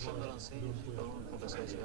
shumë rëndësi, po besoj që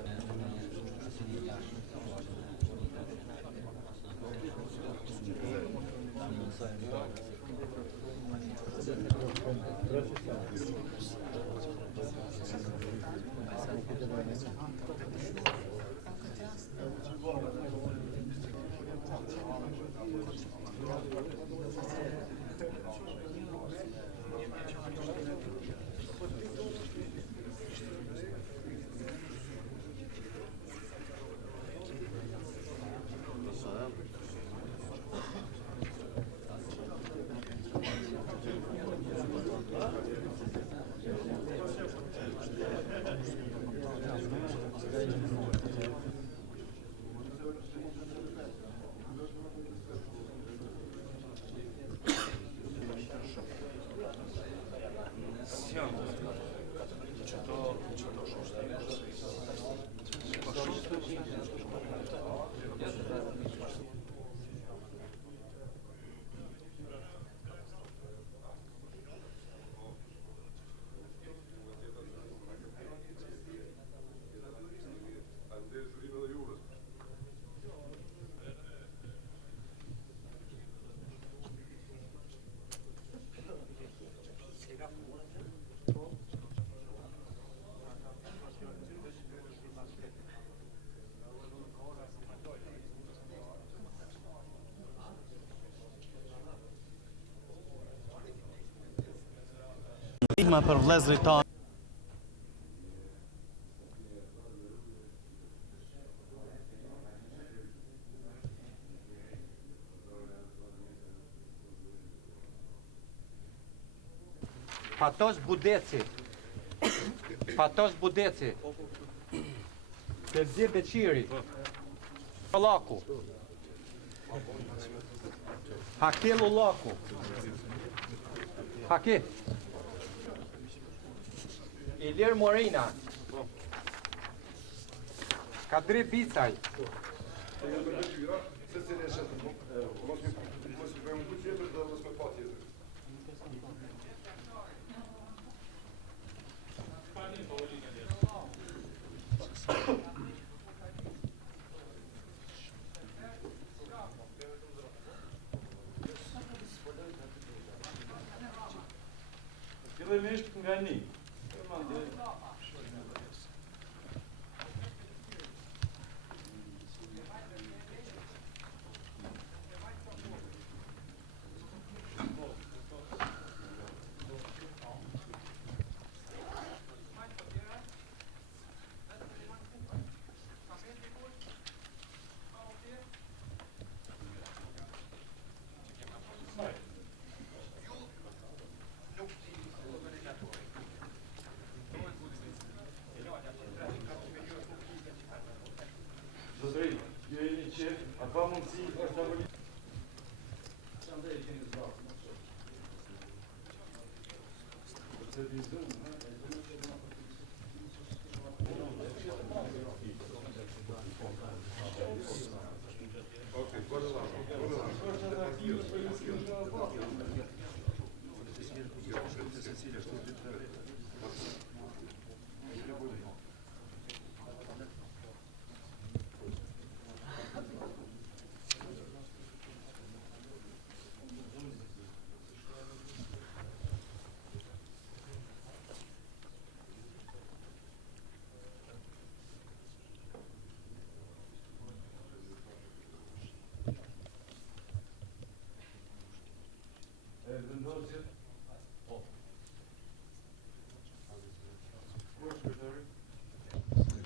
për vëllezërit tanë. Fatosh Budeci. Tevzi Beqiri. Laku. Hakil Laku. Hakil. Ilir Morina. Kadri Bicaj. Fillimisht nga një. Zotëri, ju e një qef, a ka mundësi është të vëllë? Që ndaj e keni zvatë, në qëtë. Këtë të izdunë,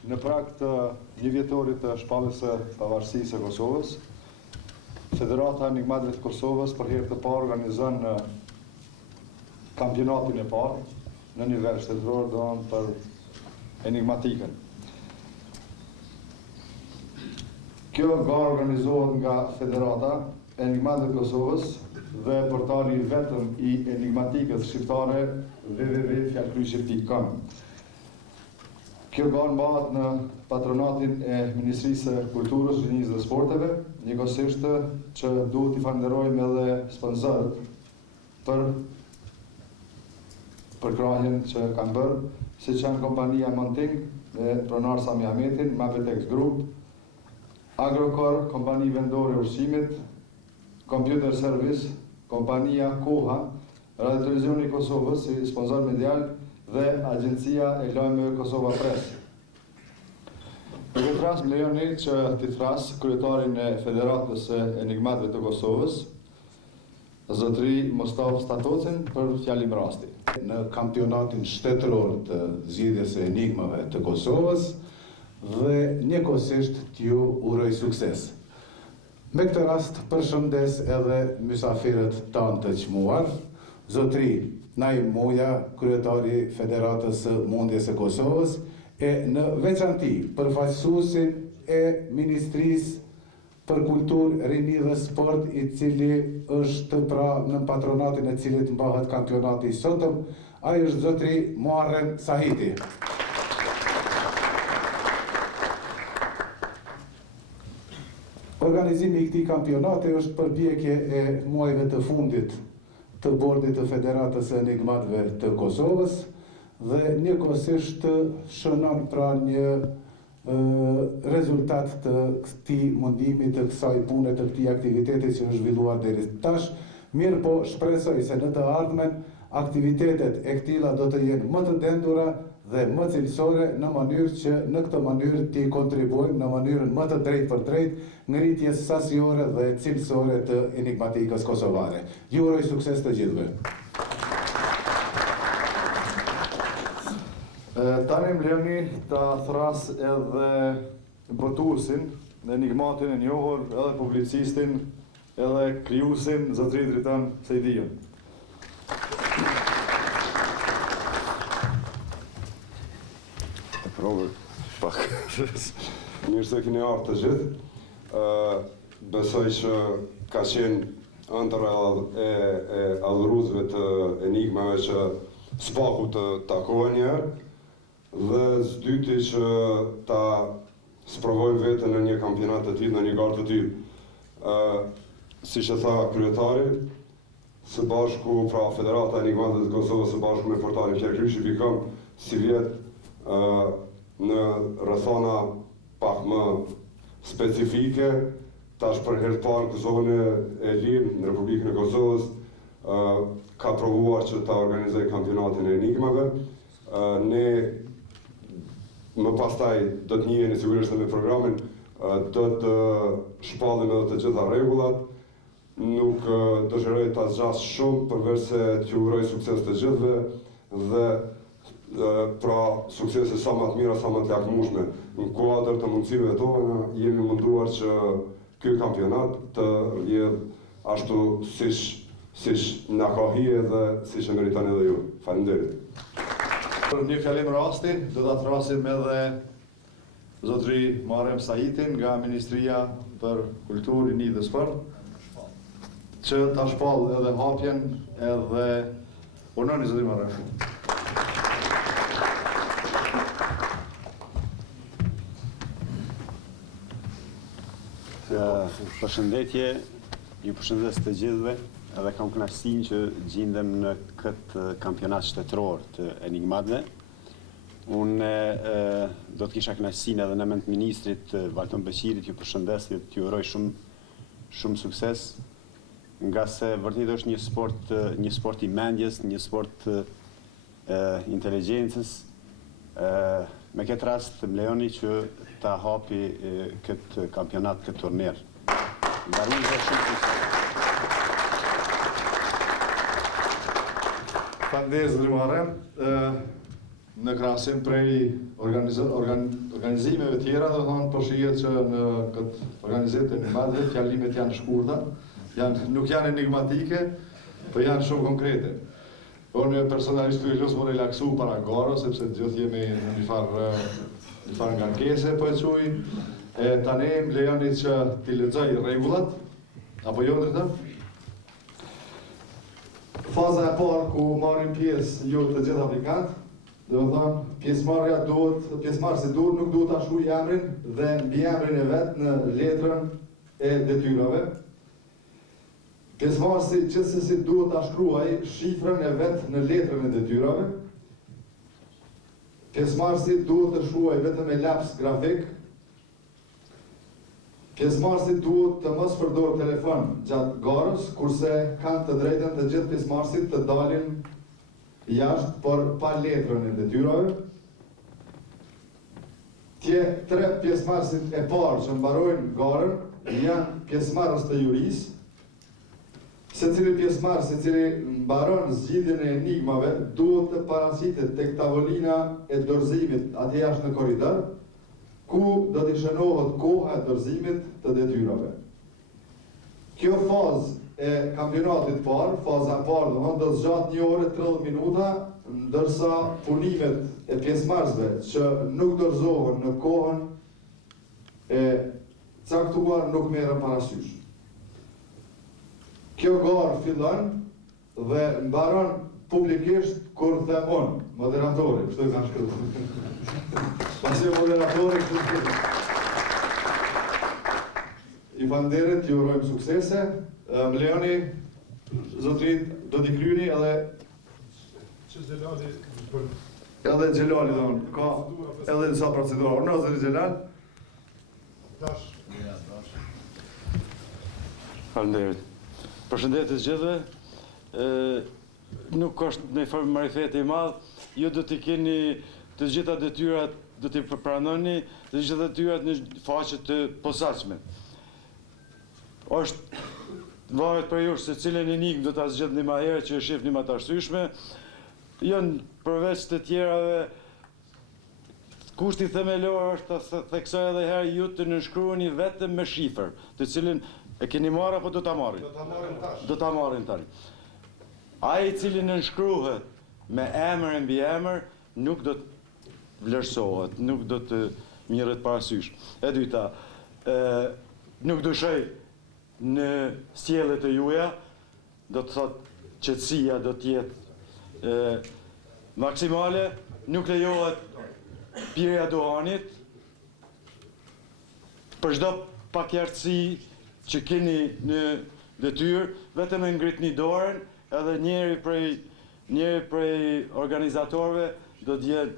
Në prag të një vjetorit të shpalljes së pavarësisë së Kosovës, Federata Enigmatëve të Kosovës për herë të parë organizon kampionatin e parë në nivel shtetëror për enigmatikën. Kjo gara organizohet nga Federata Enigmatëve të Kosovës dhe portali vetëm i enigmatikës shqiptare www.fjalkryqe.com. Kjo gara mbahet në patronatin e Ministrisë së Kulturës, Rinjisë dhe Sporteve, njëkohësisht që duhet i falenderojmë edhe sponsorët për krahjen që kanë bërë siç janë kompania Monting me pronar Sami Ahmetin, Mapetex Group, Agrokor, kompani vendore ushqimit, Computer Service, kompania Koha, Radio Televizioni i Kosovës si sponsor medial dhe Agjencia e Lajmeve Kosova Press. Në këtë rast më lejoni që t'i flas kryetarin e Federatës së Enigmatëve të Kosovës, zotëri Mostaf Statocin, për fjalim rasti. Në kampionatin shtetëror të zgjidhjes së enigmave të Kosovës dhe njëkohësisht t'ju uroj sukses. Me këtë rast përshëndes edhe mysafirët tanë të çmuar, zotëri Naim Muja, kryetari Federatës së Mundjes së Kosovës, e në veçanti përfaqësuesin e Ministrisë për Kulturë, Rini dhe Sport, i cili është pra në patronatin e cilit mbahet kampionati i sotëm, ai është zotëri Muharrem Sahiti. Organizimi i këtij kampionati është përpjekje e muajve të fundit të bordit të Federatës së Enigmatëve të Kosovës dhe njëkohësisht shënon pra një rezultat të këtij mundimi, të kësaj pune, të këtij aktiviteti që është zhvilluar deri tash. Mirë po shpresoj se në të ardhmen aktivitetet e këtilla do të jenë më të dendura dhe më cilësore, në mënyrë që në këtë mënyrë t'i kontribuojmë në mënyrën më të drejtë për drejtë ngritjes sasiore dhe cilësore të enigmatikës kosovare. Ju uroj sukses të gjithëve. Tani më lejoni ta thras edhe botuesin, enigmatin e njohur, edhe publicistin, edhe krijuesin, zotëri Dritan Sejdion. Provë pak. Mirë se keni ardhur të gjithë. Besoj që ka qenë ëndër e adhuruesve të enigmave që s'paku të takohen njerë, dhe s'dyti që ta sprovojnë vetën në një kampionat të tillë, në një garë të tillë. Si që tha kryetari, së bashku, pra Federata e Enigmatëve të Kosovës së bashku me portalin Qerkryshi.com, si vjet në rrethana pak më specifike, tash për herë të parë Kosovën e Lirë në Republikën e Kosovës ka provuar që ta organizoj kampionatin e enigmave. Ne më pastaj do të njiheni sigurisht me programin, do të shpallim edhe të gjitha rregullat. Nuk dëshiroj ta zgjas shumë, përveç se t'ju uroj sukses të gjithëve dhe pra suksese sa më të mira, sa më të lakmueshme. Në kuadër të mundësive tona jemi munduar që ky kampionat të rrjedh ashtu siç na ka hije dhe siç e meritoni edhe ju. Faleminderit. Për një fjalim rasti, do ta thrasim edhe zotëri Muharrem Sahitin nga Ministria për Kulturë, Rini dhe Sport, që ta shpall edhe hapjen edhe punoni zotëri Muharrem. Përshëndetje, ju përshëndes të gjithëve, edhe kam kënaqësinë që gjendem në këtë kampionat shtetëror të enigmatëve. Unë do të kisha kënaqësinë edhe në emër të ministrit Valton Beqirit, ju përshëndes dhe t'ju uroj shumë sukses, nga se vërtet është një sport i mendjes, një sport inteligjencës. Me këtë rast më lejoni që ta hapi këtë kampionat, këtë turner. Mbaroj dhe shumë sukses. Faleminderit zotëri Muharrem. Në krahasim prej organizimeve tjera, do të thonë, po shihet që në këtë organizim të enigmatëve fjalimet janë shkurta, nuk janë enigmatike, po janë shumë konkrete. Unë personalisht të ilus më relaksu para garës, sepse gjithë jemi në një farë ngarkese, po e quj. Tani më lejoni që t'i lexoj rregullat, apo jo Drita? Faza e parë ku marrin pjesë ju të gjithë aplikantë, do të thonë pjesëmarrësi nuk duhet ta shkruaj emrin dhe mbi emrin e vet në letrën e detyrave. Pjesëmarrësi gjithsesi duhet ta shkruaj shifrën e vet në letrën e detyrave. Pjesëmarrësi duhet të shkruaj vetëm me laps grafik. Pjesëmarrësit duhet të mos përdor telefon gjatë garës, kurse kanë të drejtën të gjithë pjesëmarrësit të dalin jashtë, por pa letrën e detyrave. Tje 3 pjesëmarrësit e parë që mbarojnë garën janë pjesëmarrës të jurisë. Secili pjesëmarrës i cili mbaron zgjidhjen e enigmave duhet të paraqitet tek tavolina e dorëzimit atje jashtë në korridor, ku do t'i shënohet koha e dorëzimit të detyrave. Kjo fazë e kampionatit parë, faza e parë, do zgjat 1 orë 30 minuta, ndërsa punimet e pjesëmarrësve që nuk dorëzohen në kohën e caktuar nuk merren parasysh. Kjo garë fillon dhe mbaron publikisht kur them unë, moderatori, kështu e kanë shkruar. Pasi moderatori kështu. I falenderoj, ju urojmë suksese. Më lejoni zotërit do t'i kryeni edhe edhe Xhelali don, ka edhe disa procedura. Unë zëri Xhelal. Faleminderit. Përshëndetje të gjithëve. Nuk është në formë marifeti i madh, ju do t'i keni të gjitha detyrat, do t'i pranoni të gjitha detyrat në faqe të posaçme. Është varet për ju se cilën enigmë do ta zgjedhni më herë që e shihni më të arsyeshme. Janë përveç të tjerave, kushti themelor është të theksoj edhe herë ju të nënshkruani vetëm me shifër, të cilën e keni marrë apo do ta marrin? Do ta marrin tani. Ai i cili nënshkruhet me emër e mbi emër nuk do të vlerësohet, nuk do të mirret parasysh. E dyta, nuk dyshoj në sjelljet e juaja, do të thotë qetësia do të jetë maksimale, nuk lejohet pirja duhanit, për çdo pakjartësi që keni në detyrë, vetëm e ngritni dorën, edhe njëri prej organizatorëve do të jetë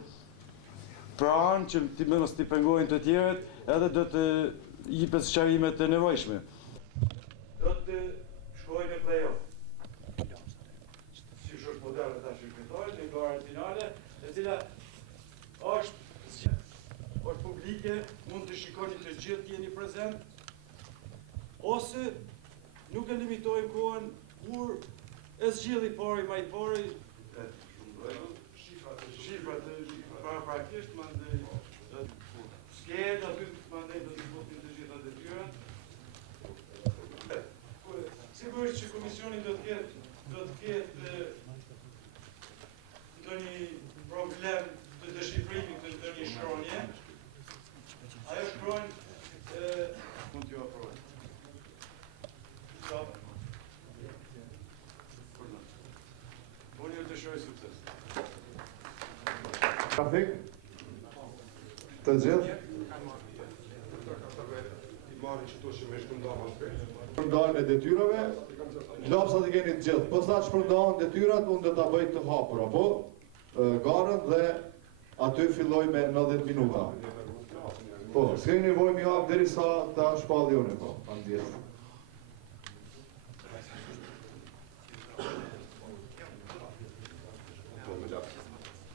pranë që mos t'i pengojnë të tjerët, edhe do të jepet sqarimet të nevojshme. Do të shkojnë në play-off. Si është moderne tash shqiptare në garën finale, e cila është publike, mund të shikoni të gjithë jeni prezent, ose nuk e limitojmë kohën kur e zgjidhi pari më i pari, shifrat praktikisht mandej skenë aty mandej do të zgjidhin të gjitha detyrat. Sigurisht që komisioni do të ketë ndonjë problem të deshifrimit të ndonjë shkronje. Ajo shkronjë mund t'ju afrojë. Unë ju të shoj sukses. Trafik të gjithë. Shpërndarjen e detyrave, lapsat i keni të gjithë. Po sa shpërndahen detyrat, unë do ta bëj të hapur, apo garën dhe aty filloj me 90 minuta. Po, s'keni nevojë mi hap derisa ta shpalli unë, po, andjes.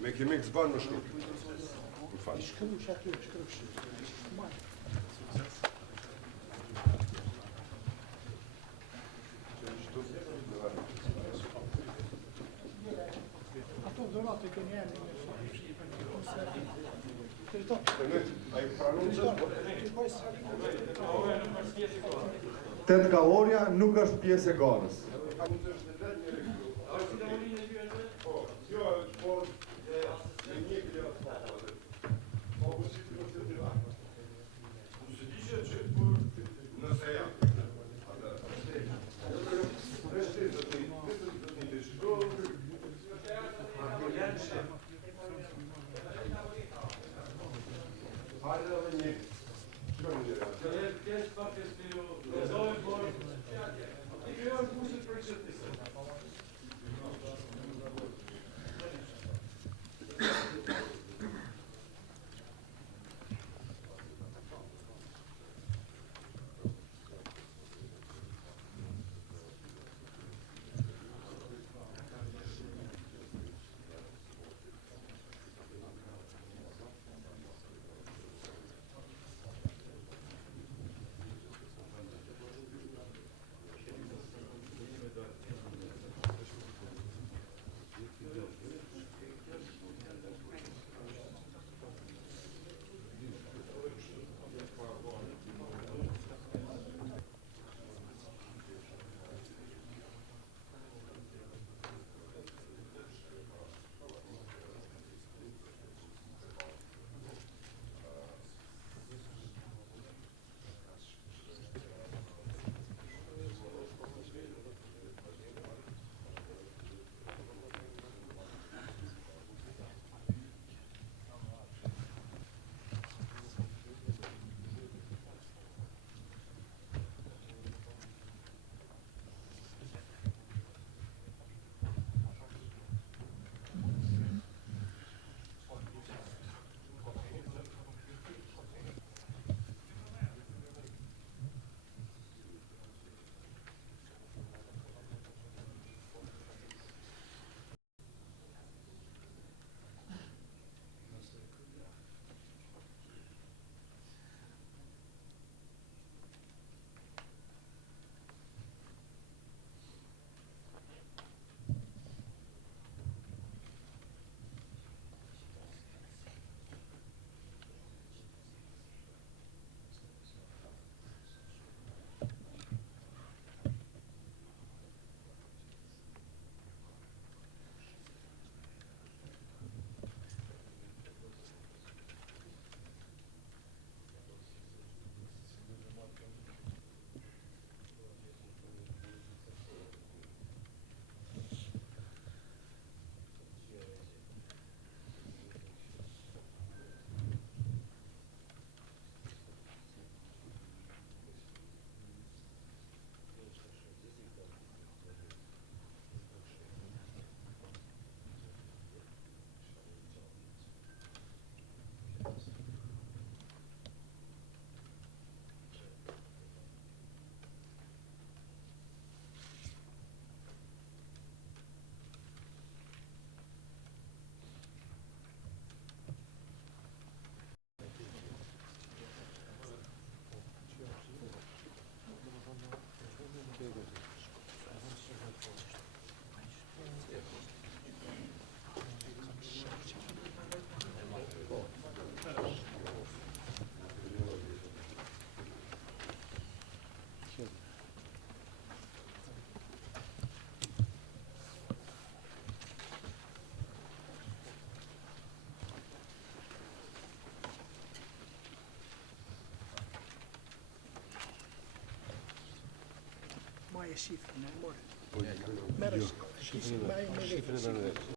Me kemi të zbanë më shkru. Më falë. Ato dorate che ne hanno Tet kallorja nuk është pjesë e garës. me shifrën e more. Merë shifrën me shifrën.